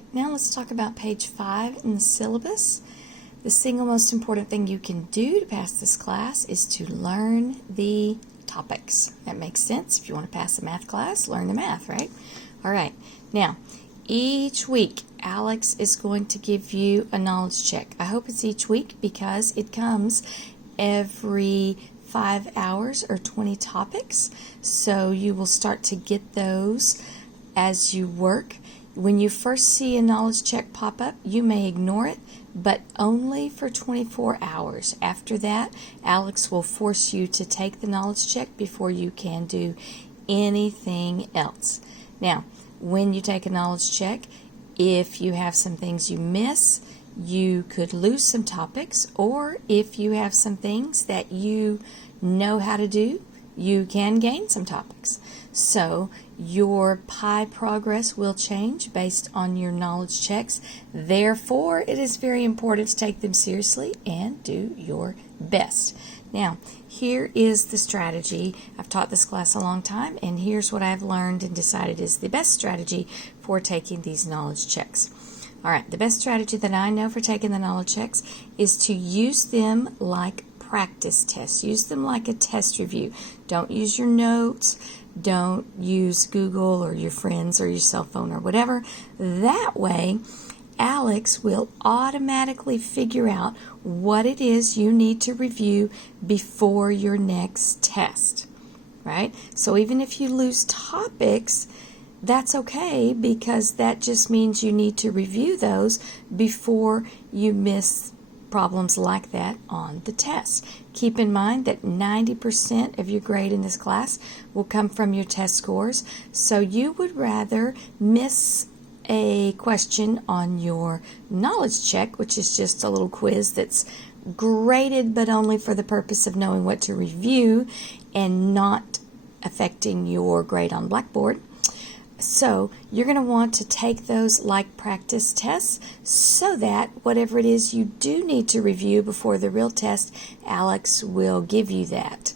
right, now let's talk about page 5 in the syllabus. The single most important thing you can do to pass this class is to learn the topics. That makes sense. If you want to pass a math class, learn the math, right? All right, now each week Alex is going to give you a knowledge check. I hope it's each week because it comes every 5 hours or 20 topics. So you will start to get those as you work. When you first see a knowledge check pop up, you may ignore it, but only for 24 hours. After that, Alex will force you to take the knowledge check before you can do anything else. Now, when you take a knowledge check, if you have some things you miss, you could lose some topics, or if you have some things that you know how to do, you can gain some topics. So your pie progress will change based on your knowledge checks. Therefore, it is very important to take them seriously and do your best. Now, here is the strategy. I've taught this class a long time, and here's what I've learned and decided is the best strategy for taking these knowledge checks. All right, the best strategy that I know for taking the knowledge checks is to use them like practice tests. Use them like a test review. Don't use your notes. Don't use Google or your friends or your cell phone or whatever. That way, Alex will automatically figure out what it is you need to review before your next test, right? So even if you lose topics, that's okay, because that just means you need to review those before you miss problems like that on the test. Keep in mind that 90% of your grade in this class will come from your test scores, so you would rather miss a question on your knowledge check, which is just a little quiz that's graded but only for the purpose of knowing what to review and not affecting your grade on Blackboard. So you're going to want to take those like practice tests so that whatever it is you do need to review before the real test, Alex will give you that.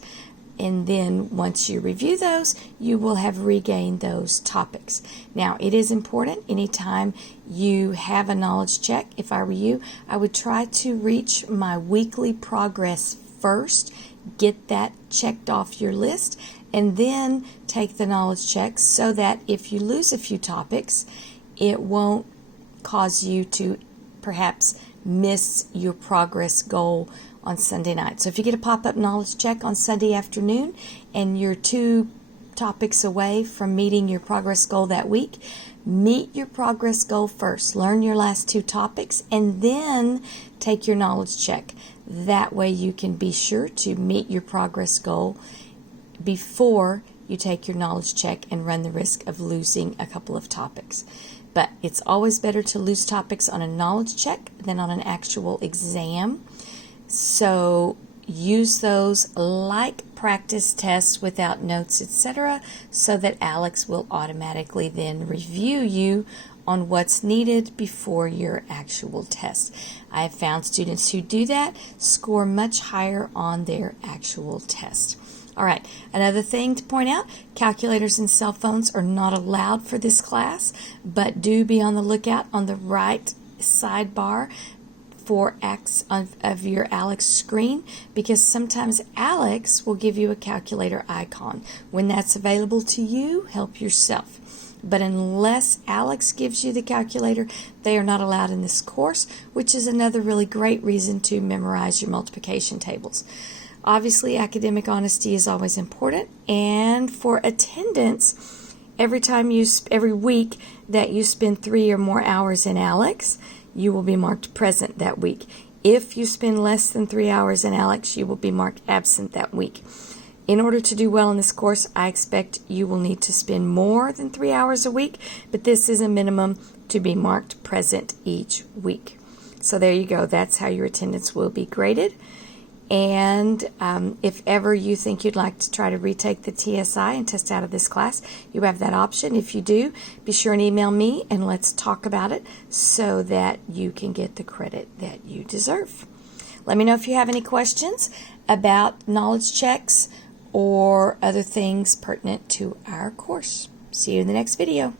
And then once you review those, you will have regained those topics. Now, it is important anytime you have a knowledge check, if I were you, I would try to reach my weekly progress first, get that checked off your list, and then take the knowledge check so that if you lose a few topics, it won't cause you to perhaps miss your progress goal on Sunday night. So if you get a pop-up knowledge check on Sunday afternoon and you're 2 topics away from meeting your progress goal that week, meet your progress goal first. Learn your last 2 topics and then take your knowledge check. That way you can be sure to meet your progress goal before you take your knowledge check and run the risk of losing a couple of topics. But it's always better to lose topics on a knowledge check than on an actual exam. So use those like practice tests without notes, etc., so that Alex will automatically then review you on what's needed before your actual test. I have found students who do that score much higher on their actual test. All right, another thing to point out, calculators and cell phones are not allowed for this class, but do be on the lookout on the right sidebar for X of your Alex screen, because sometimes Alex will give you a calculator icon. When that's available to you, help yourself. But unless Alex gives you the calculator, they are not allowed in this course, which is another really great reason to memorize your multiplication tables. Obviously, academic honesty is always important, and for attendance, every week that you spend 3 or more hours in Alex, you will be marked present that week. If you spend less than 3 hours in Alex, you will be marked absent that week. In order to do well in this course, I expect you will need to spend more than 3 hours a week, but this is a minimum to be marked present each week. So there you go. That's how your attendance will be graded. And if ever you think you'd like to try to retake the TSI and test out of this class, you have that option. If you do, be sure and email me and let's talk about it so that you can get the credit that you deserve. Let me know if you have any questions about knowledge checks or other things pertinent to our course. See you in the next video.